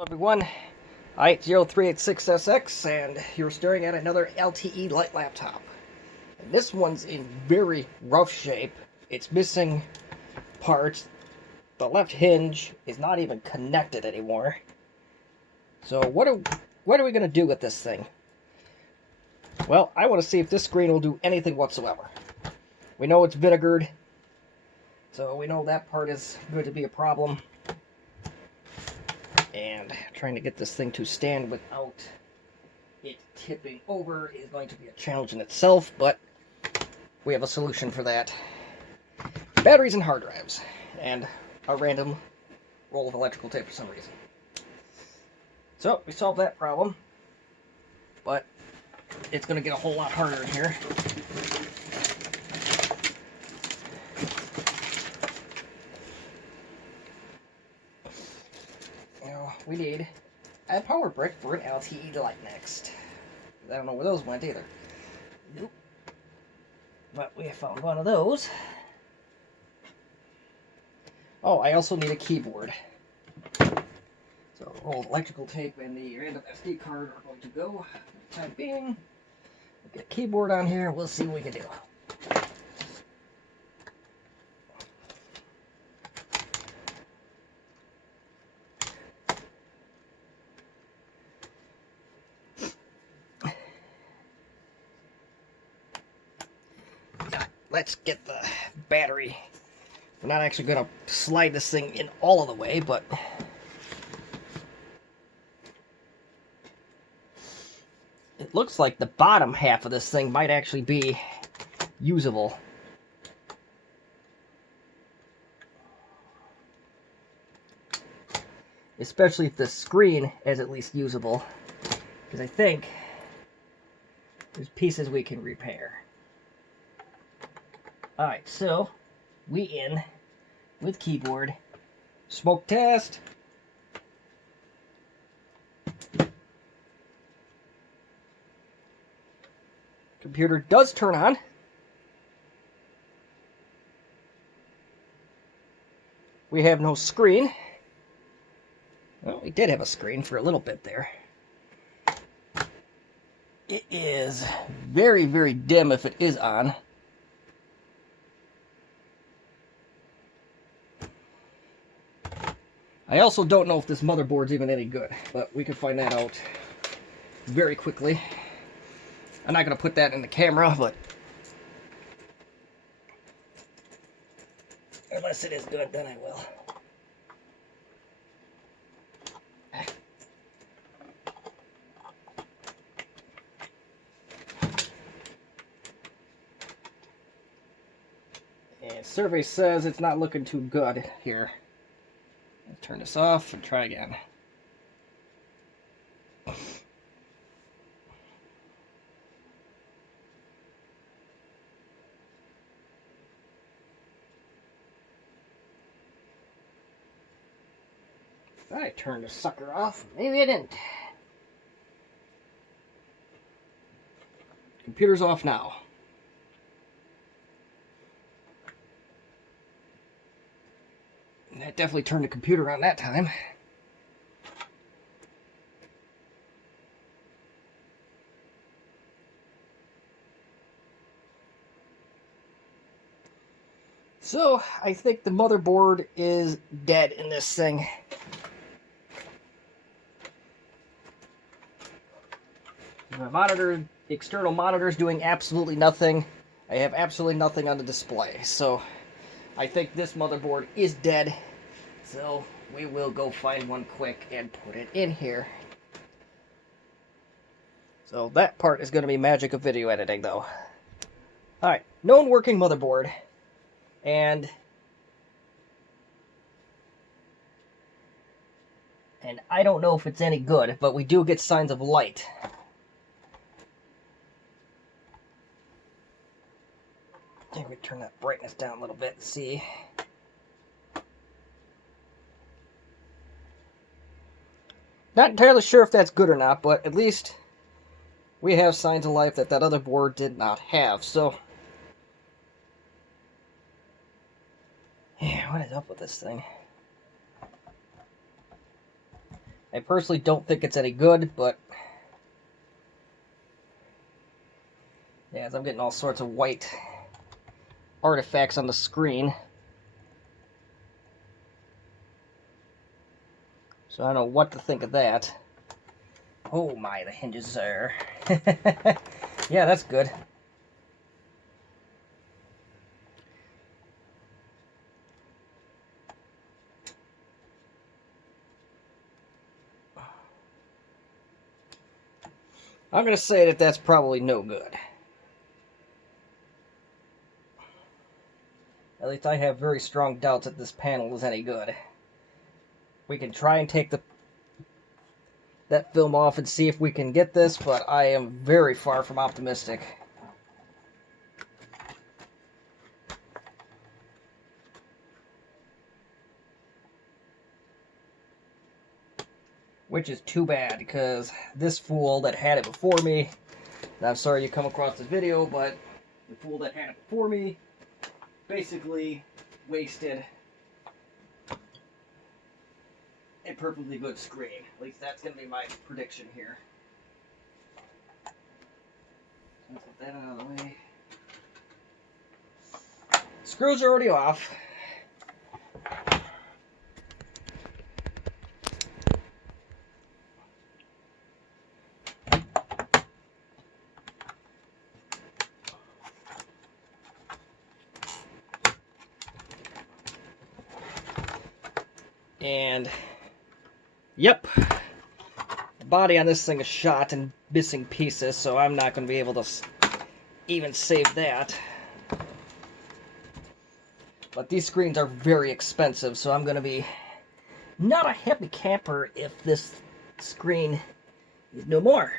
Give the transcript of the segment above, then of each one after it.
Hello everyone, i0386SX, and you're staring at another LTE Lite laptop. And this one's in very rough shape. It's missing parts. The left hinge is not even connected anymore. So what are we going to do with this thing? Well, I want to see if this screen will do anything whatsoever. We know it's vinegared, so we know that part is going to be a problem. And trying to get this thing to stand without it tipping over is going to be a challenge in itself, but we have a solution for that. Batteries and hard drives, and a random roll of electrical tape for some reason. So, we solved that problem, but it's going to get a whole lot harder in here. We need a power brick for an LTE Lite next. I don't know where those went either. Nope. But we found one of those. Oh, I also need a keyboard. So roll electrical tape and the random SD card are going to go for the time being. We'll get a keyboard on here. We'll see what we can do. Let's get the battery. We're not actually going to slide this thing in all of the way, but it looks like the bottom half of this thing might actually be usable. Especially if the screen is at least usable, because I think there's pieces we can repair. Alright, so we in with keyboard. Smoke test. Computer does turn on. We have no screen. Well, we did have a screen for a little bit there. It is very, very dim if it is on. I also don't know if this motherboard's even any good, but we can find that out very quickly. I'm not going to put that in the camera, but unless it is good, then I will. And survey says it's not looking too good here. Turn this off and try again. I turned the sucker off. Maybe I didn't. Computer's off now. That definitely turned the computer on that time. So, I think the motherboard is dead in this thing. My monitor, external monitor is doing absolutely nothing. I have absolutely nothing on the display. So, I think this motherboard is dead. So, we will go find one quick and put it in here. So, that part is going to be magic of video editing, though. Alright, known working motherboard. And I don't know if it's any good, but we do get signs of light. I think we turn that brightness down a little bit and see. Not entirely sure if that's good or not, but at least we have signs of life that other board did not have. So, yeah, what is up with this thing? I personally don't think it's any good, but yeah, as I'm getting all sorts of white artifacts on the screen. So I don't know what to think of that. Oh my, the hinges are... yeah, that's good. I'm going to say that that's probably no good. At least I have very strong doubts that this panel is any good. We can try and take that film off and see if we can get this, but I am very far from optimistic. Which is too bad, because this fool that had it before me, and I'm sorry you come across this video, but the fool that had it before me basically wasted a perfectly good screen. At least that's going to be my prediction here. Let's get that out of the way. Screws are already off. And, yep, the body on this thing is shot and missing pieces, so I'm not going to be able to even save that. But these screens are very expensive, so I'm going to be not a happy camper if this screen is no more.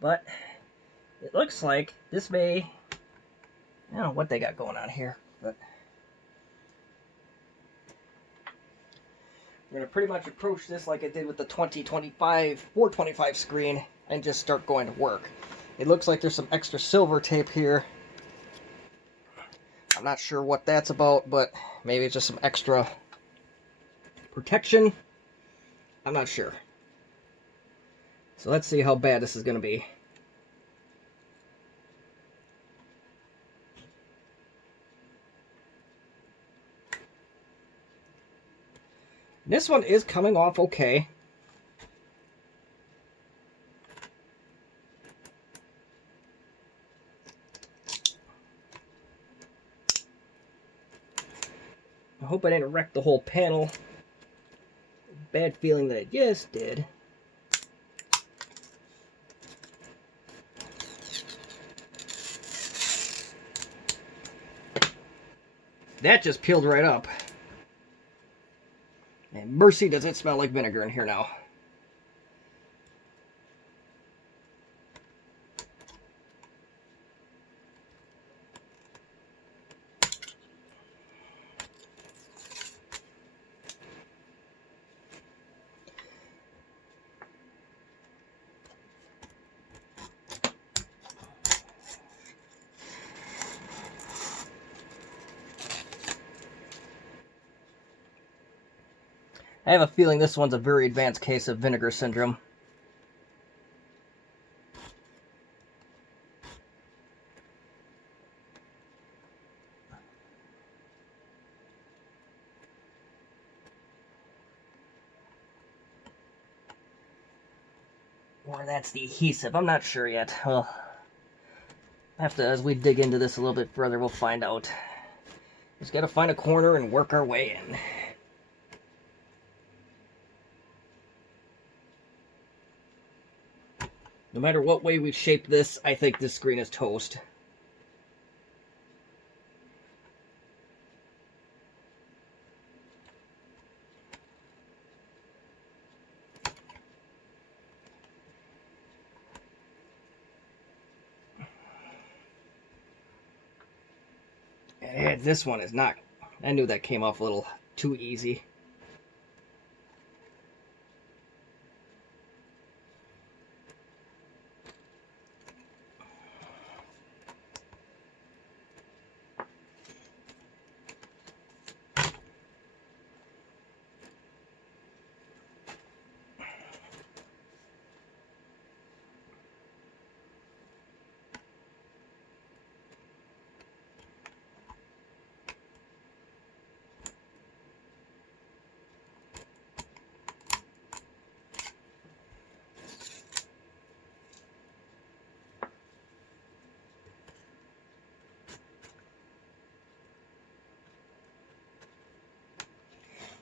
But it looks like this may... I don't know what they got going on here, but... I'm going to pretty much approach this like I did with the 425 screen and just start going to work. It looks like there's some extra silver tape here. I'm not sure what that's about, but maybe it's just some extra protection. I'm not sure. So let's see how bad this is going to be. This one is coming off okay. I hope I didn't wreck the whole panel. Bad feeling that I just did. That just peeled right up. And mercy, does it smell like vinegar in here now. I have a feeling this one's a very advanced case of vinegar syndrome. Or that's the adhesive. I'm not sure yet. Well, as we dig into this a little bit further, we'll find out. Just gotta find a corner and work our way in. No matter what way we shape this, I think this screen is toast. And this one is not... I knew that came off a little too easy.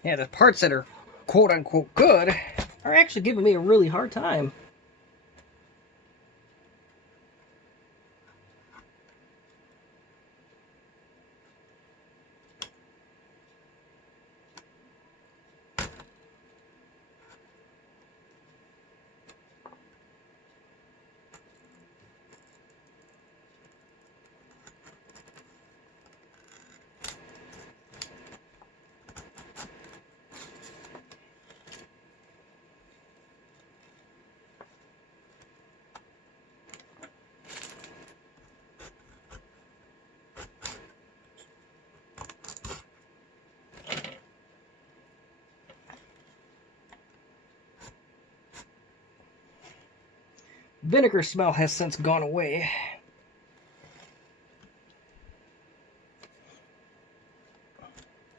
Yeah, the parts that are quote-unquote good are actually giving me a really hard time. Vinegar smell has since gone away.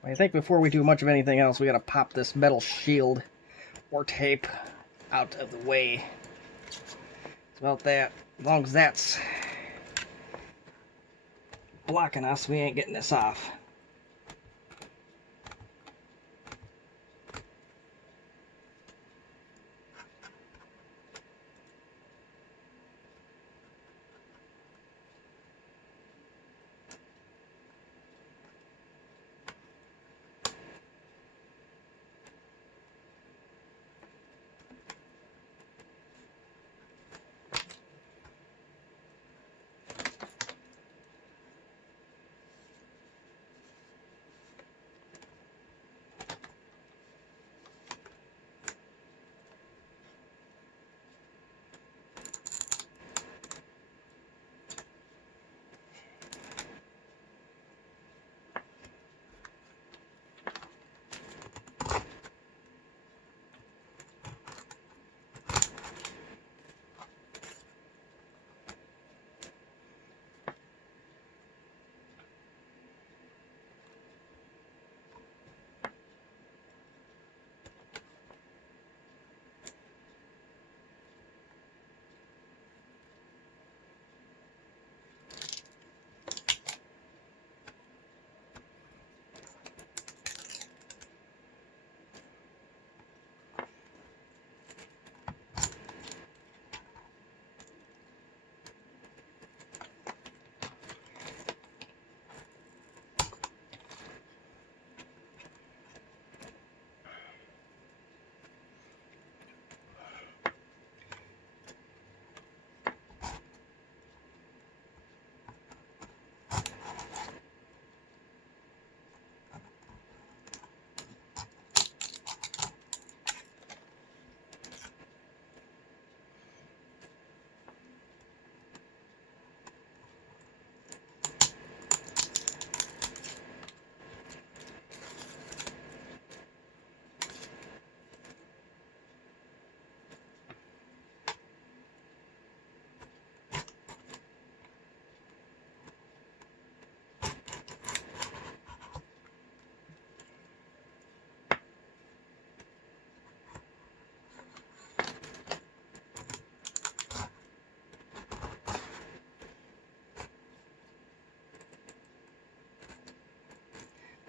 I think before we do much of anything else, we gotta pop this metal shield or tape out of the way. It's about that. As long as that's blocking us, we ain't getting this off.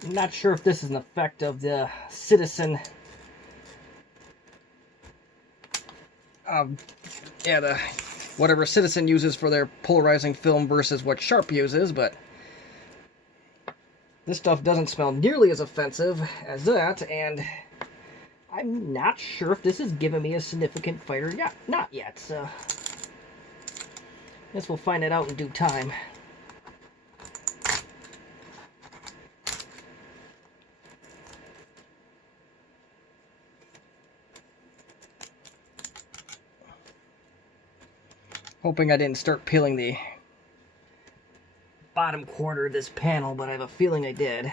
I'm not sure if this is an effect of the Citizen, the whatever Citizen uses for their polarizing film versus what Sharp uses, but this stuff doesn't smell nearly as offensive as that, and I'm not sure if this is giving me a significant fight or not yet, so I guess we'll find it out in due time. Hoping I didn't start peeling the bottom quarter of this panel, but I have a feeling I did.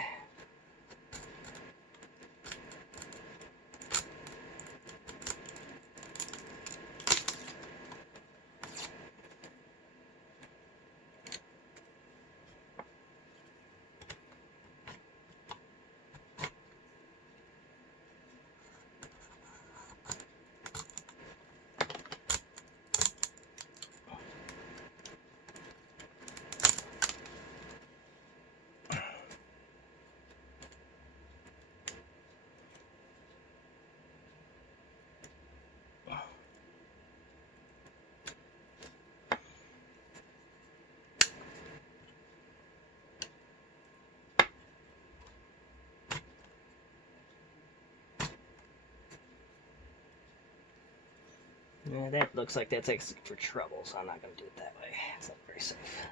Yeah, that looks like that's actually for trouble, so I'm not going to do it that way. It's not very safe.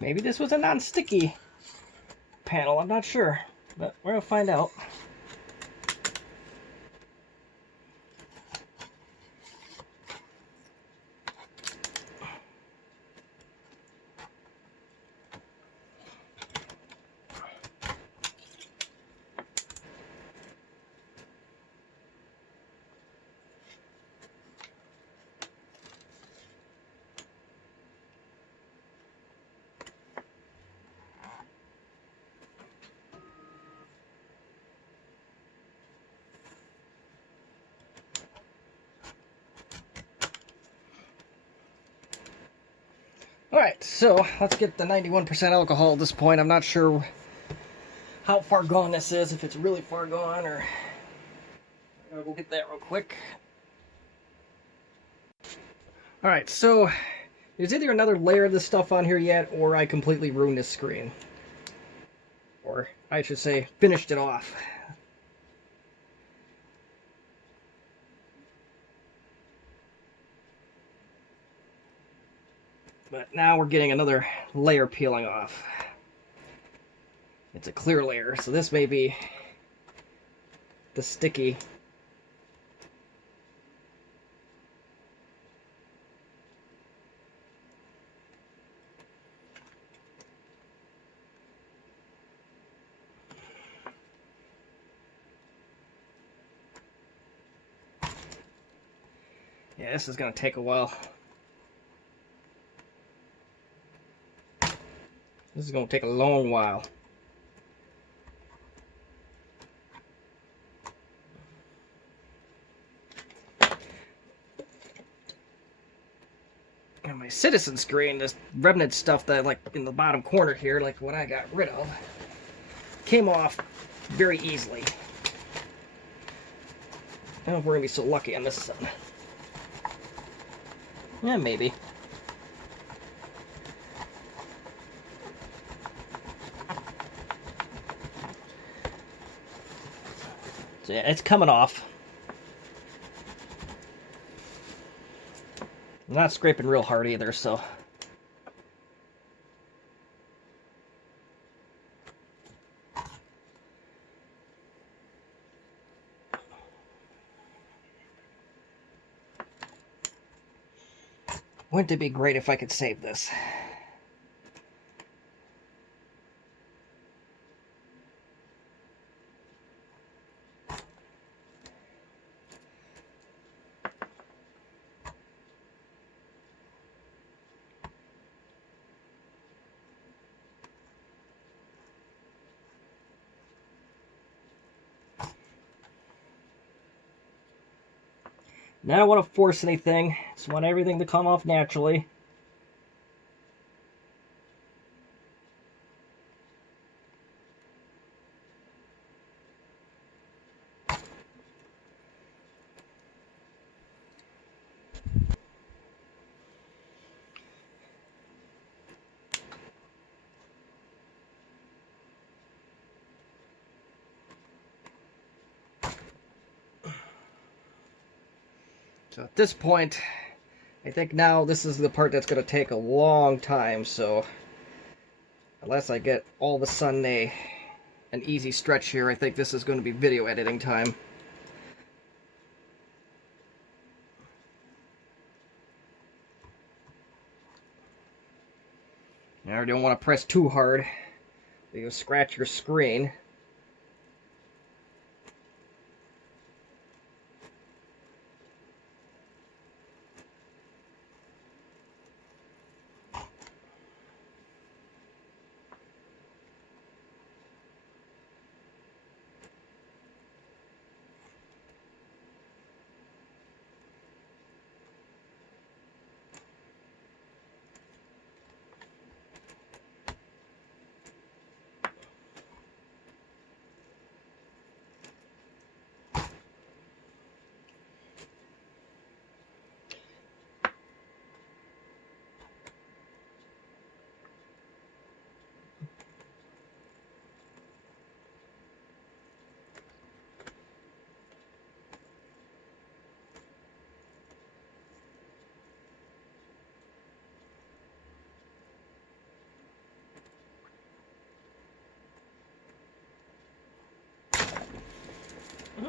Maybe this was a non-sticky panel, I'm not sure, but we're going to find out. Alright, so let's get the 91% alcohol at this point. I'm not sure how far gone this is, if it's really far gone, or... We'll get that real quick. Alright, so there's either another layer of this stuff on here yet, or I completely ruined this screen. Or, I should say, finished it off. But now we're getting another layer peeling off. It's a clear layer, so this may be the sticky. Yeah, this is going to take a while. This is going to take a long while. And my citizen screen, this remnant stuff that like in the bottom corner here, like what I got rid of, came off very easily. I don't know if we're going to be so lucky on this sun. Yeah, maybe. So yeah, it's coming off. I'm not scraping real hard either, so... Wouldn't it be great if I could save this? Now I don't want to force anything. Just want everything to come off naturally. So at this point, I think now this is the part that's going to take a long time, so unless I get all of a sudden an easy stretch here, I think this is going to be video editing time. Now you don't want to press too hard, you'll scratch your screen.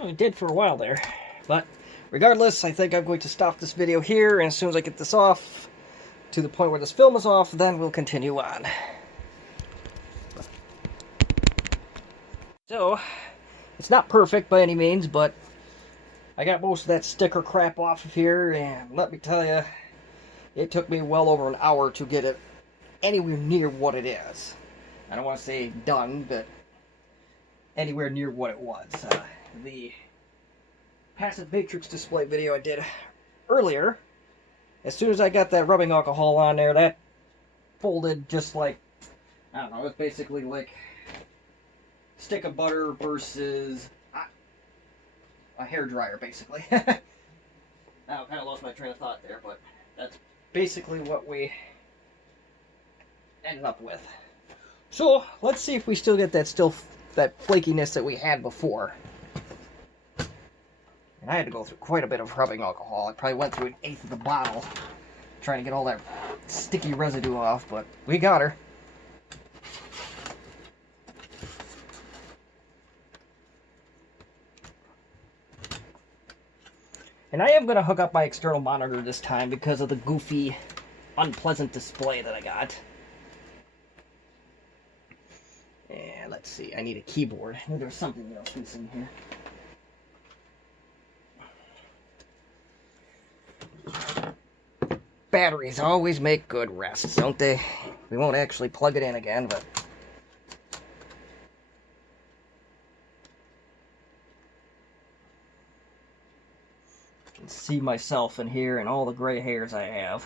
Well, it did for a while there. But regardless, I think I'm going to stop this video here, and as soon as I get this off to the point where this film is off, then we'll continue on. So, it's not perfect by any means, but I got most of that sticker crap off of here, and let me tell you, it took me well over an hour to get it anywhere near what it is. I don't want to say done, but anywhere near what it was. The passive matrix display video I did earlier, as soon as I got that rubbing alcohol on there, that folded just like, I don't know, it was basically like stick of butter versus a hairdryer, basically. I kind of lost my train of thought there, but that's basically what we ended up with. So, let's see if we still get that flakiness that we had before. And I had to go through quite a bit of rubbing alcohol. I probably went through 1/8 of the bottle trying to get all that sticky residue off, but we got her. And I am going to hook up my external monitor this time because of the goofy, unpleasant display that I got. And let's see, I need a keyboard. I know there's something else missing here. Batteries always make good rests, don't they? We won't actually plug it in again, but... I can see myself in here and all the gray hairs I have.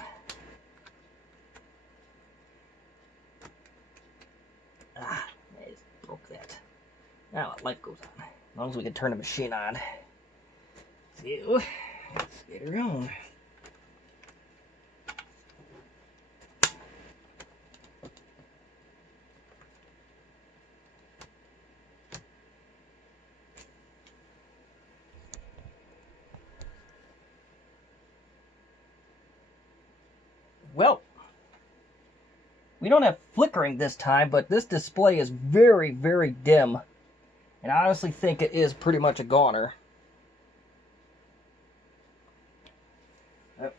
Ah, I just broke that. Now the light goes on. As long as we can turn the machine on. So, let's get her on. Well, we don't have flickering this time, but this display is very, very dim. And I honestly think it is pretty much a goner.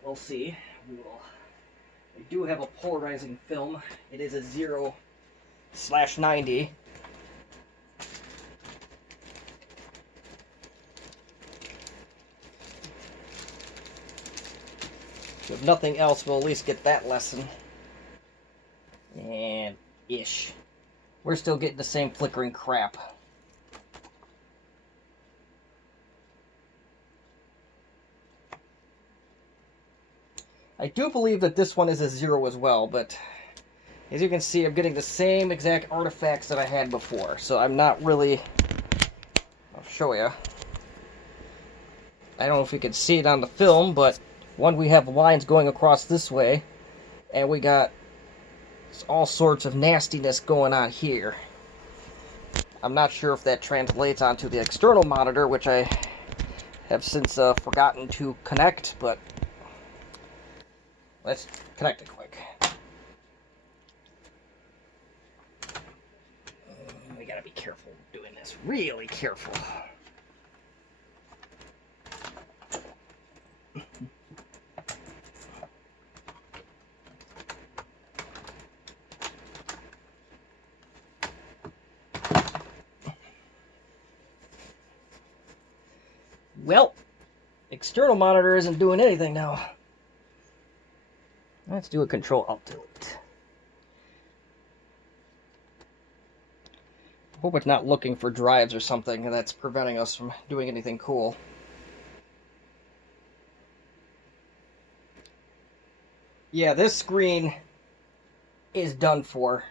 We'll see. I do have a polarizing film. It is a 0/90. If nothing else, we'll at least get that lesson. And ish. We're still getting the same flickering crap. I do believe that this one is a 0 as well, but as you can see, I'm getting the same exact artifacts that I had before. So I'm not really... I'll show you. I don't know if you can see it on the film, but one, we have lines going across this way, and we got all sorts of nastiness going on here. I'm not sure if that translates onto the external monitor, which I have since forgotten to connect, but let's connect it quick. We gotta be careful doing this, really careful. Well, external monitor isn't doing anything now. Let's do a Control-Alt-Delete. Hope it's not looking for drives or something that's preventing us from doing anything cool. Yeah, this screen is done for.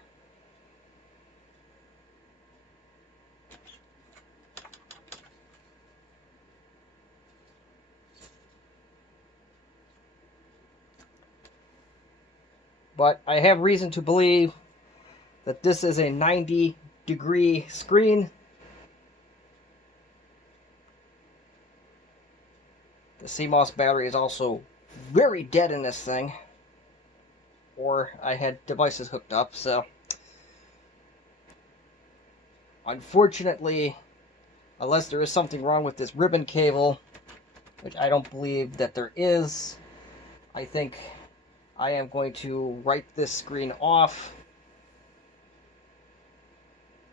But I have reason to believe that this is a 90-degree screen. The CMOS battery is also very dead in this thing. Or I had devices hooked up, so... Unfortunately, unless there is something wrong with this ribbon cable, which I don't believe that there is. I think I am going to write this screen off,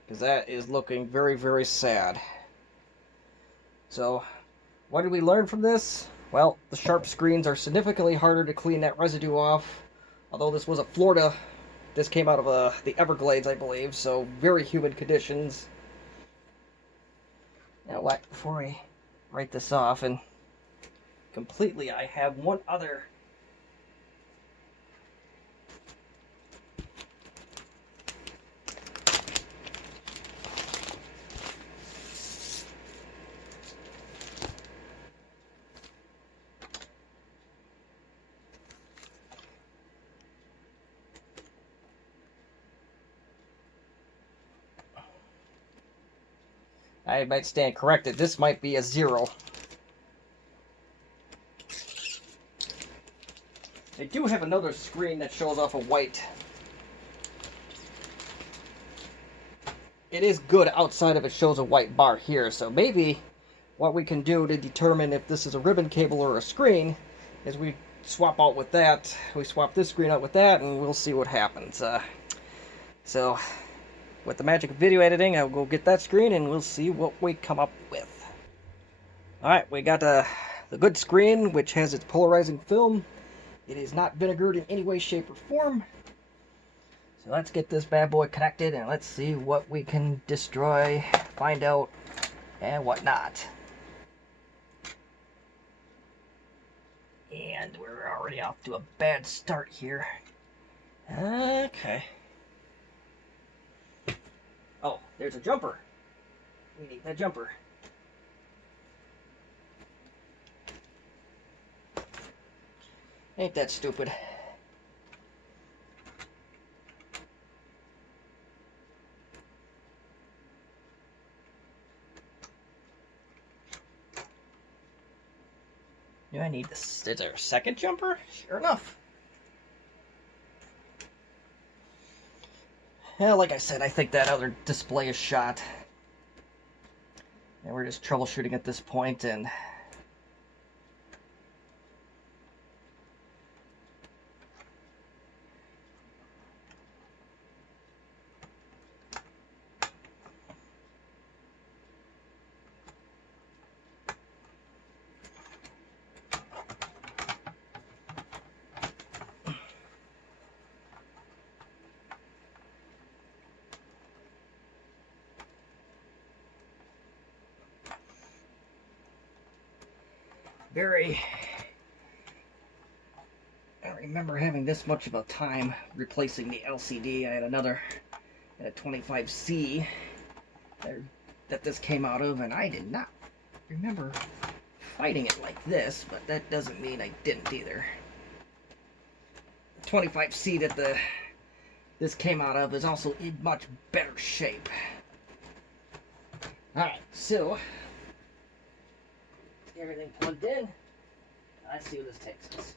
because that is looking very, very sad. So, what did we learn from this? Well, the Sharp screens are significantly harder to clean that residue off. Although this was a Florida, this came out of the Everglades, I believe, so very humid conditions. Now what, before I write this off and completely, I have one other I might stand corrected. This might be a 0. They do have another screen that shows off a white. It is good outside of it shows a white bar here, so maybe what we can do to determine if this is a ribbon cable or a screen is we swap out with that. We swap this screen out with that, and we'll see what happens. So, with the magic of video editing, I'll go get that screen and we'll see what we come up with. Alright, we got the good screen, which has its polarizing film. It is not vinegared in any way, shape, or form. So let's get this bad boy connected and let's see what we can destroy, find out, and what not. And we're already off to a bad start here. Okay. Oh, there's a jumper. We need that jumper. Ain't that stupid? Do I need this? Is there a second jumper? Sure enough. Yeah, like I said, I think that other display is shot. And we're just troubleshooting at this point, and I don't remember having this much of a time replacing the LCD. I had another at a 25C that this came out of, and I did not remember fighting it like this, but that doesn't mean I didn't either. The 25C that this came out of is also in much better shape. Alright, so everything plugged in. Let's see where this takes us.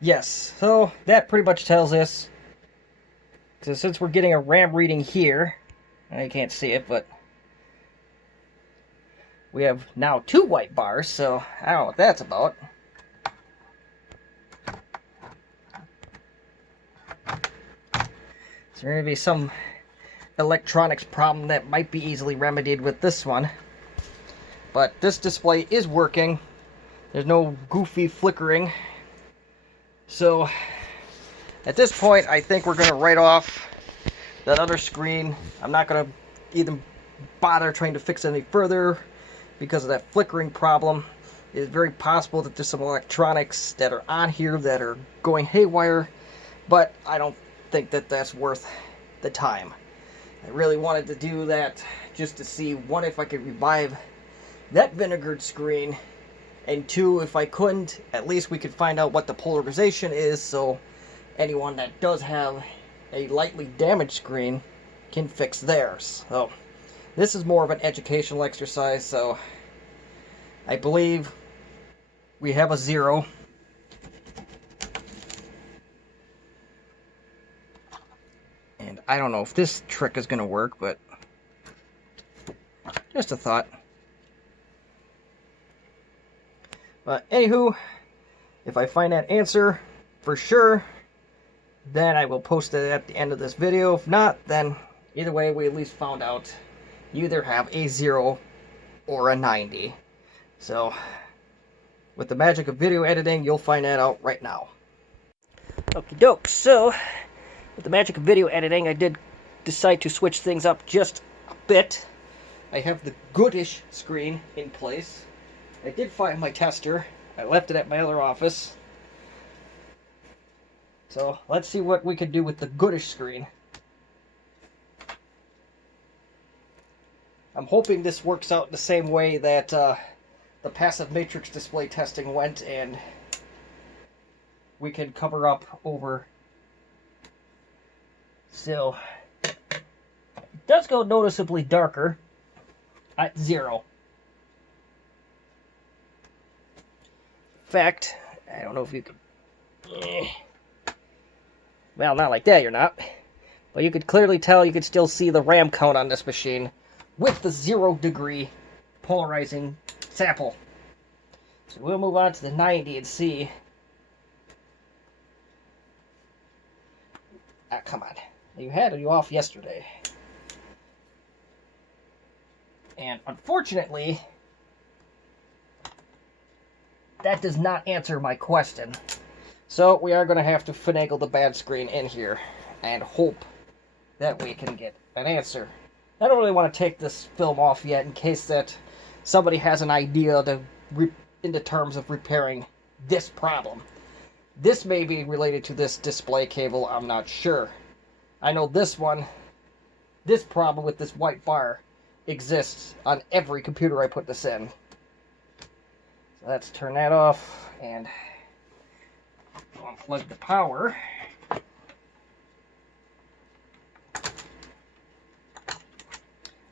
Yes, so that pretty much tells us, so since we're getting a RAM reading here, and you can't see it, but we have now 2 white bars, so I don't know what that's about. So there may be some electronics problem that might be easily remedied with this one. But this display is working. There's no goofy flickering. So at this point, I think we're going to write off that other screen. I'm not going to even bother trying to fix it any further because of that flickering problem. It is very possible that there's some electronics that are on here that are going haywire, but I don't think that that's worth the time. I really wanted to do that just to see, one, if I could revive that vinegared screen, and 2, if I couldn't, at least we could find out what the polarization is, so anyone that does have a lightly damaged screen can fix theirs. So this is more of an educational exercise, so I believe we have a 0. And I don't know if this trick is going to work, but just a thought. But anywho, if I find that answer for sure, then I will post it at the end of this video. If not, then either way, we at least found out you either have a 0 or a 90. So, with the magic of video editing, you'll find that out right now. Okie doke, so with the magic of video editing, I did decide to switch things up just a bit. I have the goodish screen in place. I did find my tester. I left it at my other office. So let's see what we can do with the goodish screen. I'm hoping this works out the same way that the passive matrix display testing went, and we can cover up over. So it does go noticeably darker at 0. In fact, I don't know if you could. Well, not like that, you're not. But you could clearly tell, you could still see the RAM count on this machine with the 0-degree polarizing sample. So we'll move on to the 90 and see. Ah, come on. You had you off yesterday. And unfortunately, that does not answer my question. So we are going to have to finagle the bad screen in here and hope that we can get an answer. I don't really want to take this film off yet in case that somebody has an idea to into terms of repairing this problem. This may be related to this display cable, I'm not sure. I know this problem with this white bar exists on every computer I put this in. So let's turn that off and unplug the power.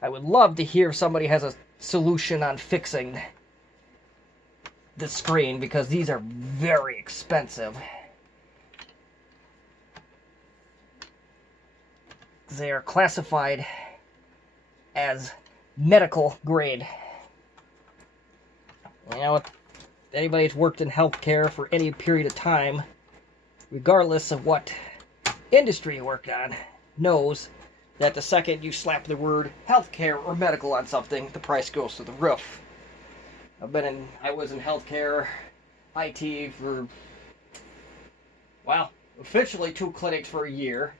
I would love to hear if somebody has a solution on fixing the screen, because these are very expensive. They are classified as medical grade. You know, anybody who's worked in healthcare for any period of time, regardless of what industry you worked on, knows that the second you slap the word healthcare or medical on something, the price goes through the roof. I was in healthcare, IT for, well, officially 2 clinics for a year.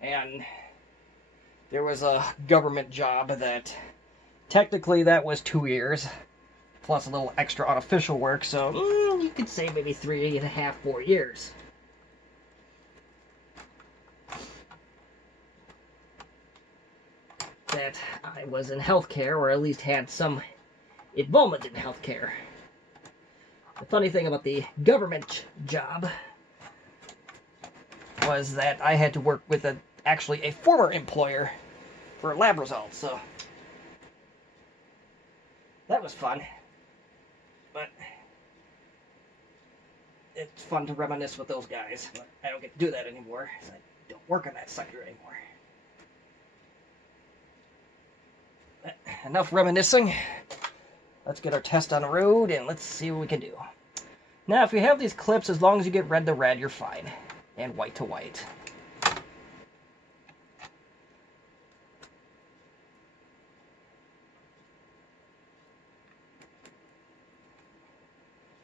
And there was a government job that, technically that was 2 years, plus a little extra unofficial work, so you could say maybe 3.5, 4 years. That I was in healthcare, or at least had some involvement in healthcare. The funny thing about the government job was that I had to work with actually a former employer for lab results, so that was fun. But it's fun to reminisce with those guys, but I don't get to do that anymore, so I don't work on that sector anymore. But enough reminiscing. Let's get our test on the road, and let's see what we can do. Now, if you have these clips, as long as you get red to red, you're fine. And white to white.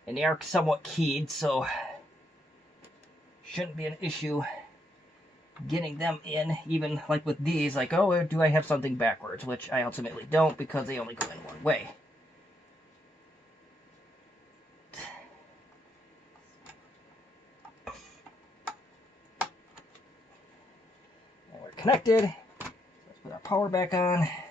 And they are somewhat keyed, so shouldn't be an issue getting them in, even like with these, like, oh, do I have something backwards? Which I ultimately don't, because they only go in one way. Connected. Let's put our power back on.